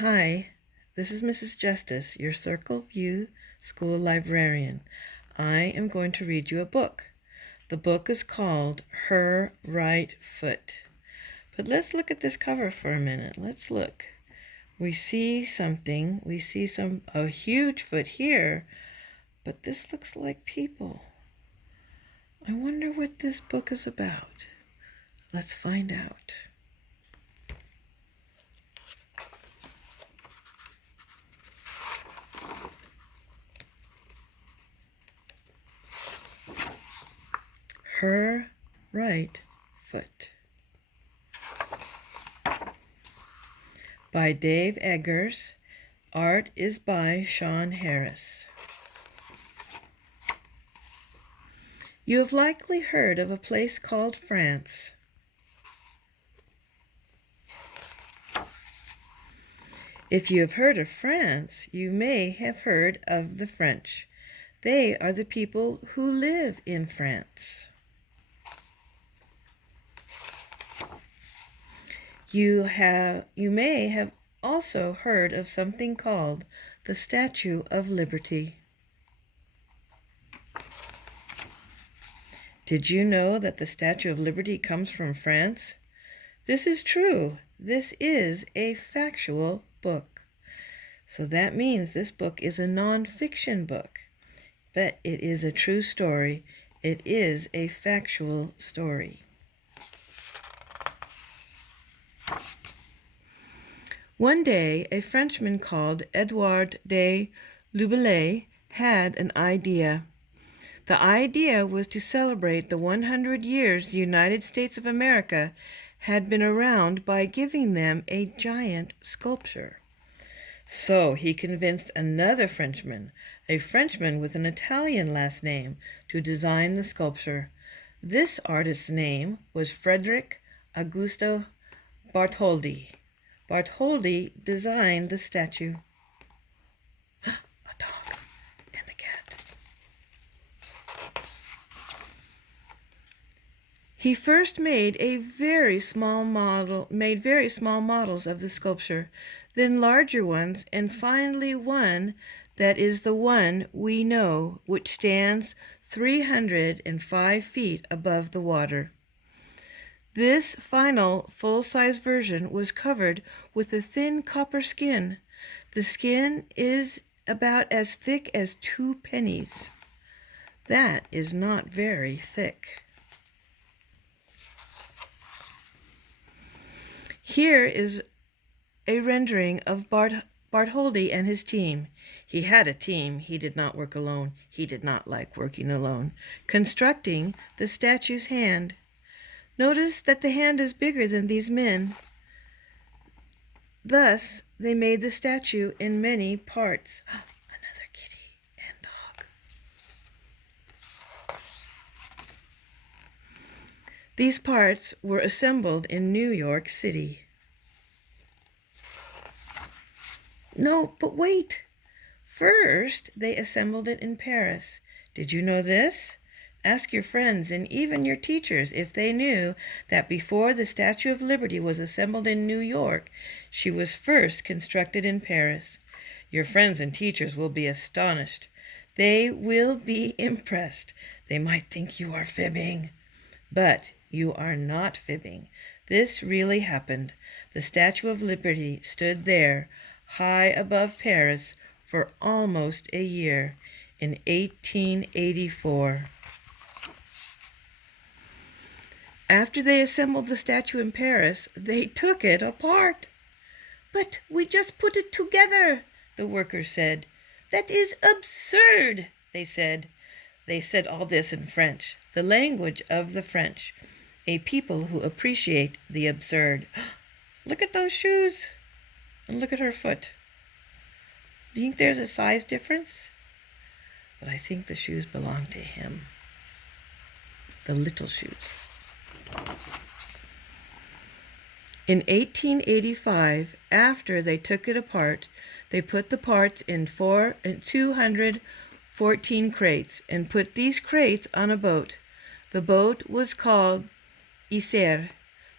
Hi, this is Mrs. Justice, your Circle View School librarian. I am going to read you a book. The book is called Her Right Foot. But let's look at this cover for a minute. Let's look. We see something. We see a huge foot here, but this looks like people. I wonder what this book is about. Let's find out. Her Right Foot by Dave Eggers. Art is by Sean Harris. You have likely heard of a place called France. If you have heard of France, you may have heard of the French. They are the people who live in France. You may have also heard of something called the Statue of Liberty. Did you know that the Statue of Liberty comes from France? This is true. This is a factual book. So that means this book is a non-fiction book, but it is a true story. It is a factual story. One day, a Frenchman called Edouard de Lubellé had an idea. The idea was to celebrate the 100 years the United States of America had been around by giving them a giant sculpture. So he convinced another Frenchman, a Frenchman with an Italian last name, to design the sculpture. This artist's name was Frederick Augusto Bartholdi. Bartholdi designed the statue. A dog and a cat. He first made very small models of the sculpture, then larger ones, and finally one that is the one we know, which stands 305 feet above the water. This final full-size version was covered with a thin copper skin. The skin is about as thick as 2 pennies. That is not very thick. Here is a rendering of Bartholdi and his team. He had a team. He did not work alone. He did not like working alone. Constructing the statue's hand. Notice that the hand is bigger than these men. Thus, they made the statue in many parts. Another kitty and dog. These parts were assembled in New York City. No, but wait. First, they assembled it in Paris. Did you know this? Ask your friends and even your teachers if they knew that before the Statue of Liberty was assembled in New York, she was first constructed in Paris. Your friends and teachers will be astonished. They will be impressed. They might think you are fibbing. But you are not fibbing. This really happened. The Statue of Liberty stood there, high above Paris, for almost a year, in 1884. After they assembled the statue in Paris, they took it apart. "But we just put it together," the workers said. "That is absurd," they said. They said all this in French, the language of the French, a people who appreciate the absurd. Look at those shoes, and look at her foot. Do you think there's a size difference? But I think the shoes belong to him. The little shoes. In 1885, after they took it apart, they put the parts in 214 crates and put these crates on a boat. The boat was called Isère.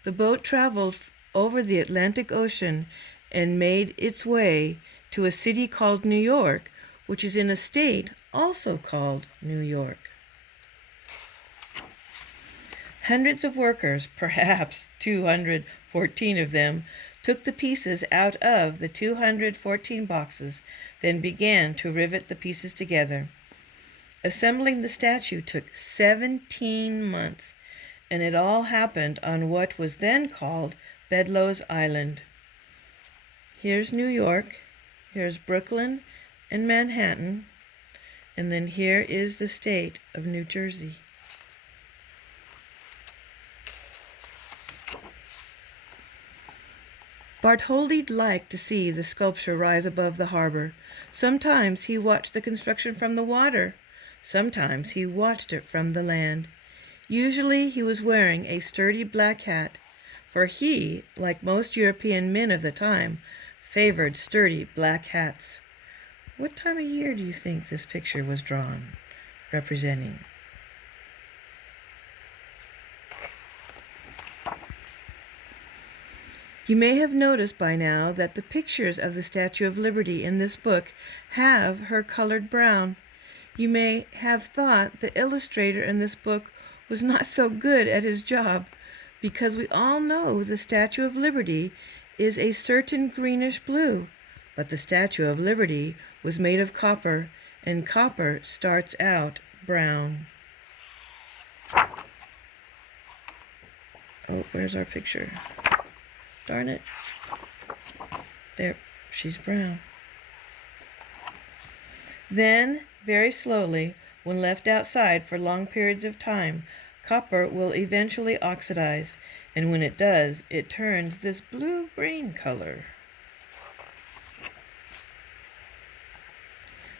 The boat traveled over the Atlantic Ocean and made its way to a city called New York, which is in a state also called New York. Hundreds of workers, perhaps 214 of them, took the pieces out of the 214 boxes, then began to rivet the pieces together. Assembling the statue took 17 months, and it all happened on what was then called Bedloe's Island. Here's New York, here's Brooklyn and Manhattan, and then here is the state of New Jersey. Bartholdi liked to see the sculpture rise above the harbor. Sometimes he watched the construction from the water. Sometimes he watched it from the land. Usually he was wearing a sturdy black hat, for he, like most European men of the time, favored sturdy black hats. What time of year do you think this picture was drawn, representing? You may have noticed by now that the pictures of the Statue of Liberty in this book have her colored brown. You may have thought the illustrator in this book was not so good at his job, because we all know the Statue of Liberty is a certain greenish blue, but the Statue of Liberty was made of copper, and copper starts out brown. Oh, where's our picture? Darn it. There, she's brown. Then, very slowly, when left outside for long periods of time, copper will eventually oxidize, and when it does, it turns this blue-green color.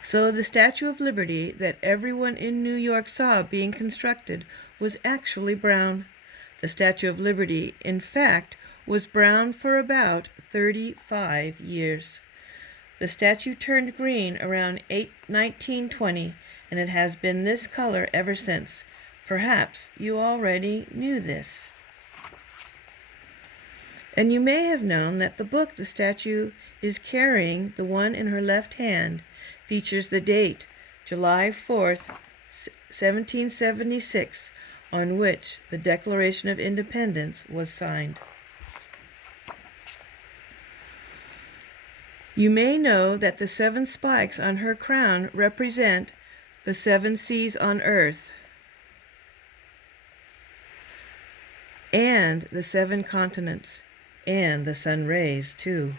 So the Statue of Liberty that everyone in New York saw being constructed was actually brown. The Statue of Liberty, in fact, was brown for about 35 years. The statue turned green around 1920, and it has been this color ever since. Perhaps you already knew this. And you may have known that the book the statue is carrying, the one in her left hand, features the date, July 4th, 1776, on which the Declaration of Independence was signed. You may know that the 7 spikes on her crown represent the 7 seas on earth and the 7 continents and the sun rays too.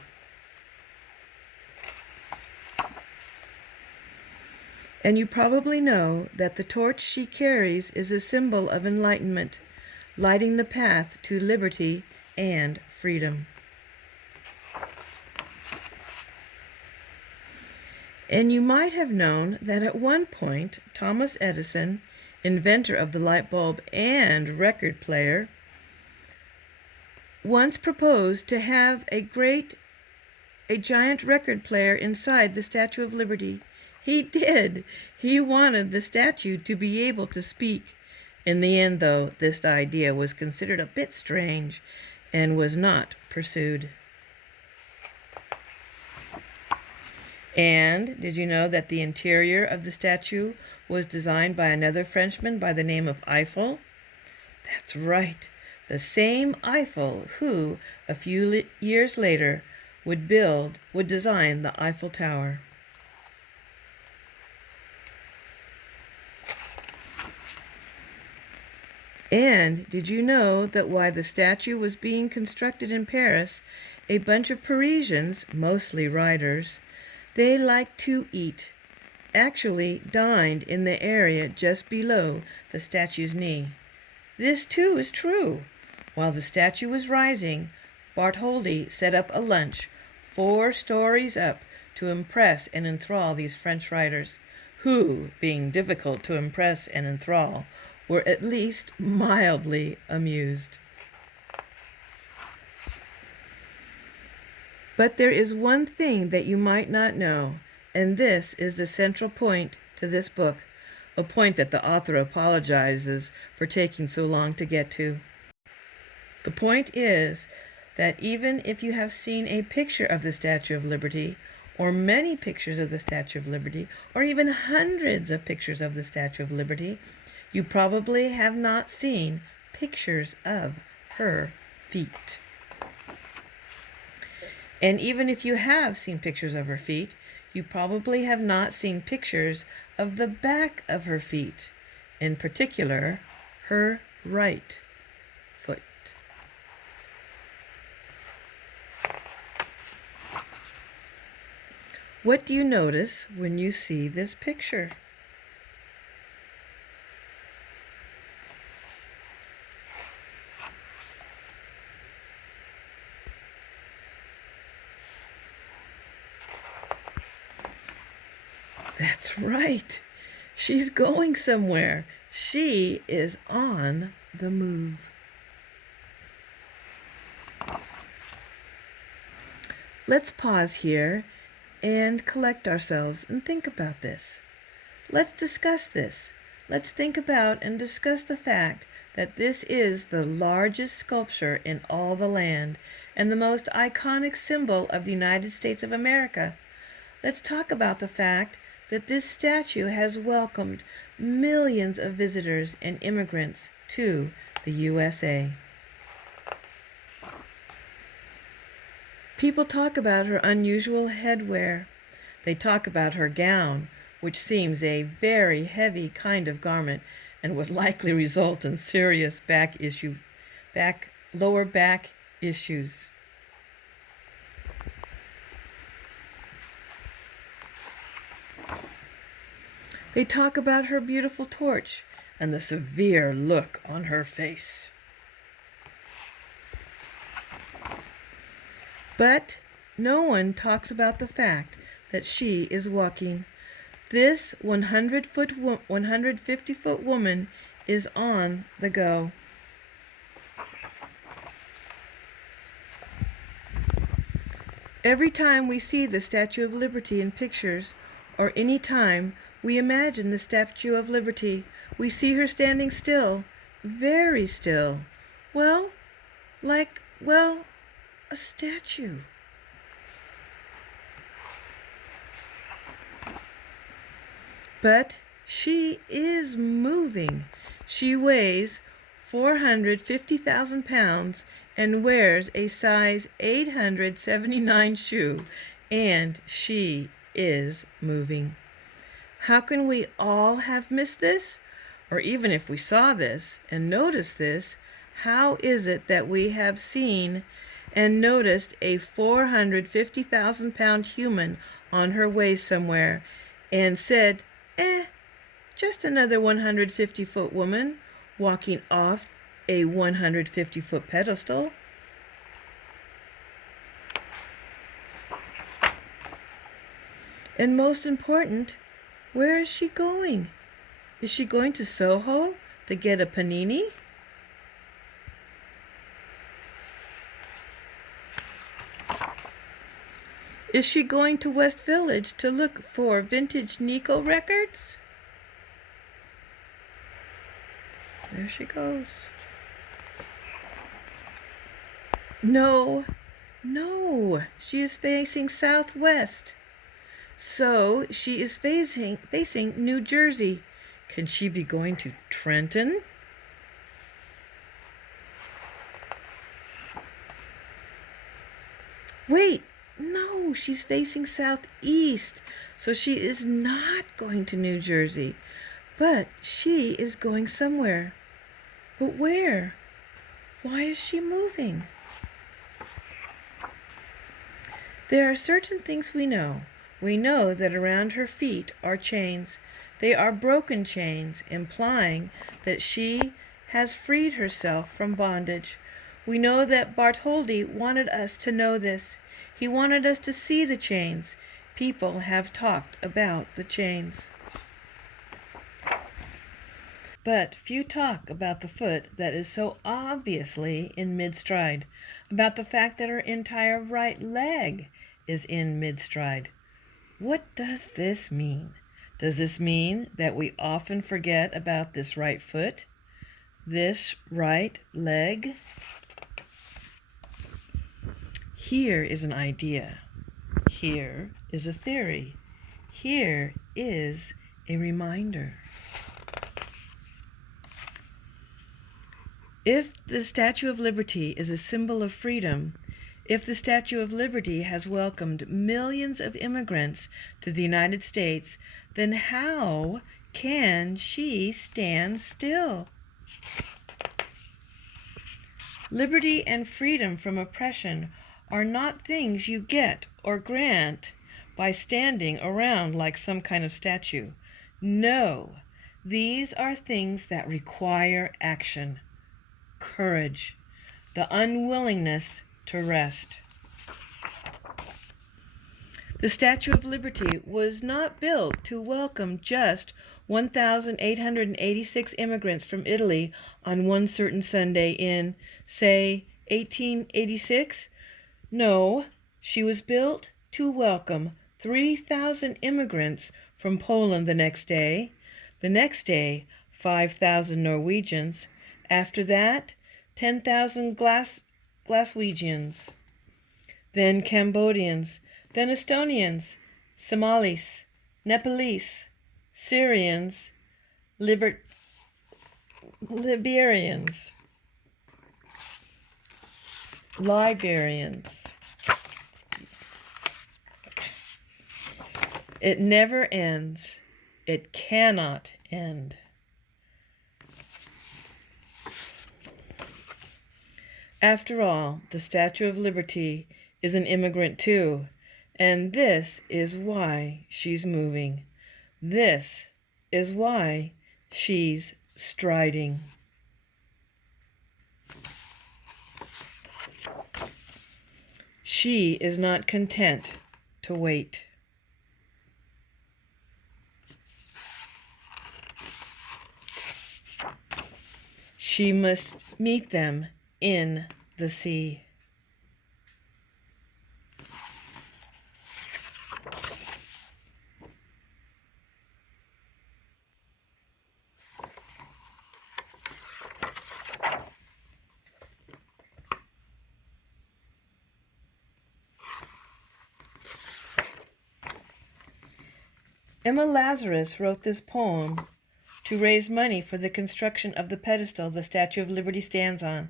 And you probably know that the torch she carries is a symbol of enlightenment, lighting the path to liberty and freedom. And you might have known that at one point, Thomas Edison, inventor of the light bulb and record player, once proposed to have a giant record player inside the Statue of Liberty. He did. He wanted the statue to be able to speak. In the end, though, this idea was considered a bit strange and was not pursued. And did you know that the interior of the statue was designed by another Frenchman by the name of Eiffel? That's right, the same Eiffel who, a few years later, would design the Eiffel Tower. And did you know that while the statue was being constructed in Paris, a bunch of Parisians, mostly riders, they liked to eat, actually dined in the area just below the statue's knee. This too is true. While the statue was rising, Bartholdi set up a lunch 4 stories up to impress and enthrall these French riders, who, being difficult to impress and enthrall, were at least mildly amused. But there is one thing that you might not know, and this is the central point to this book, a point that the author apologizes for taking so long to get to. The point is that even if you have seen a picture of the Statue of Liberty, or many pictures of the Statue of Liberty, or even hundreds of pictures of the Statue of Liberty, you probably have not seen pictures of her feet. And even if you have seen pictures of her feet, you probably have not seen pictures of the back of her feet, in particular, her right foot. What do you notice when you see this picture? That's right. She's going somewhere. She is on the move. Let's pause here and collect ourselves and think about this. Let's discuss this. Let's think about and discuss the fact that this is the largest sculpture in all the land and the most iconic symbol of the United States of America. Let's talk about the fact that this statue has welcomed millions of visitors and immigrants to the USA. People talk about her unusual headwear. They talk about her gown, which seems a very heavy kind of garment and would likely result in serious lower back issues. They talk about her beautiful torch and the severe look on her face. But no one talks about the fact that she is walking. This 150-foot woman is on the go. Every time we see the Statue of Liberty in pictures, or any time we imagine the Statue of Liberty, we see her standing still, very still. A statue. But she is moving. She weighs 450,000 pounds and wears a size 879 shoe, and she is moving. How can we all have missed this? Or even if we saw this and noticed this, how is it that we have seen and noticed a 450,000 pound human on her way somewhere and said, just another 150-foot woman walking off a 150-foot pedestal? And most important, where is she going? Is she going to Soho to get a panini? Is she going to West Village to look for vintage Nico records? There she goes. No, she is facing southwest. So she is facing New Jersey. Can she be going to Trenton? Wait, no, she's facing southeast. So she is not going to New Jersey, but she is going somewhere. But where? Why is she moving? There are certain things we know. We know that around her feet are chains. They are broken chains, implying that she has freed herself from bondage. We know that Bartholdi wanted us to know this. He wanted us to see the chains. People have talked about the chains. But few talk about the foot that is so obviously in mid-stride, about the fact that her entire right leg is in mid-stride. What does this mean? Does this mean that we often forget about this right foot, this right leg? Here is an idea. Here is a theory. Here is a reminder. If the Statue of Liberty is a symbol of freedom, if the Statue of Liberty has welcomed millions of immigrants to the United States, then how can she stand still? Liberty and freedom from oppression are not things you get or grant by standing around like some kind of statue. No, these are things that require action, courage, the unwillingness to rest. The Statue of Liberty was not built to welcome just 1,886 immigrants from Italy on one certain Sunday in, say, 1886. No, she was built to welcome 3,000 immigrants from Poland the next day. The next day, 5,000 Norwegians. After that, 10,000 Glaswegians. Then Cambodians. Then Estonians, Somalis, Nepalese, Syrians, Liberians. It never ends. It cannot end. After all, the Statue of Liberty is an immigrant too, and this is why she's moving. This is why she's striding. She is not content to wait. She must meet them in the sea. Emma Lazarus wrote this poem to raise money for the construction of the pedestal the Statue of Liberty stands on.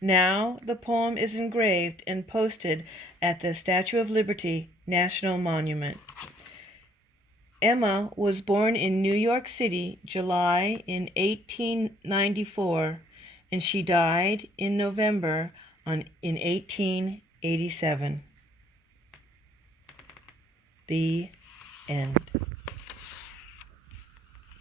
Now the poem is engraved and posted at the Statue of Liberty National Monument. Emma was born in New York City, July in 1894, and she died in November in 1887. The end.